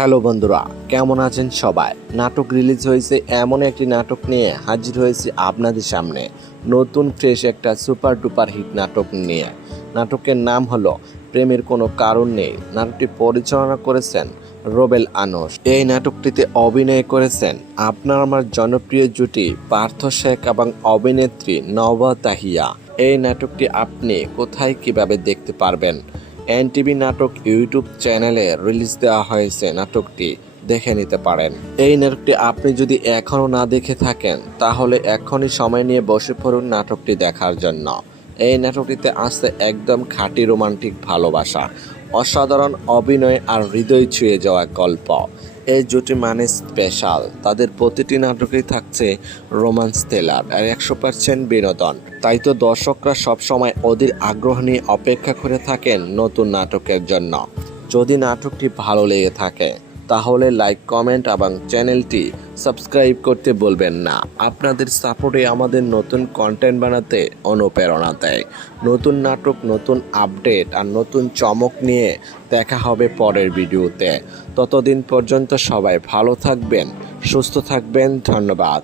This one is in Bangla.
হ্যালো বন্ধুরা, কেমন আছেন সবাই? নাটক রিলিজ হয়েছে এমন একটি নাটক নিয়ে হাজির হয়েছে আপনাদের সামনে। নতুন, ফ্রেশ একটা সুপার ডুপার হিট নাটক নিয়ে। নাটকের নাম হলো প্রেমের কোনো কারণ নেই। নাটকটি পরিচালনা করেছেন রোবেল আনস। এই নাটকটিতে অভিনয় করেছেন আপনার আমার জনপ্রিয় জুটি পার্থ শেখ এবং অভিনেত্রী নবা তাহিয়া। এই নাটকটি আপনি কোথায় কীভাবে দেখতে পারবেন? এনটিভি নাটক ইউটিউব চ্যানেলে রিলিজ দেওয়া হয়েছে নাটকটি, দেখে নিতে পারেন। এই নাটকটি আপনি যদি এখনও না দেখে থাকেন, তাহলে এখনই সময় নিয়ে বসে পড়ুন নাটকটি দেখার জন্য। এই নাটকটিতে আসছে একদম খাঁটি রোমান্টিক ভালোবাসা। অসাধারণ অভিনয় আর হৃদয় ছুঁয়ে যাওয়া গল্প। এই জুটি মানে স্পেশাল তাদের প্রতিটি নাটকেই থাকছে রোমান্স থ্রিলার আর একশো পার্সেন্ট বিনোদন। তাই তো দর্শকরা সবসময় অধীর আগ্রহ নিয়ে অপেক্ষা করে থাকেন নতুন নাটকের জন্য। যদি নাটকটি ভালো লেগে থাকে তাহলে লাইক কমেন্ট এবং চ্যানেলটি সাবস্ক্রাইব করতে বলবেন না। আপনাদের সাপোর্টে আমাদের নতুন কন্টেন্ট বানাতে অনুপ্রেরণা দেয়। নতুন নাটক, নতুন আপডেট আর নতুন চমক নিয়ে দেখা হবে পরের ভিডিওতে। ততদিন পর্যন্ত সবাই ভালো থাকবেন, সুস্থ থাকবেন, ধন্যবাদ।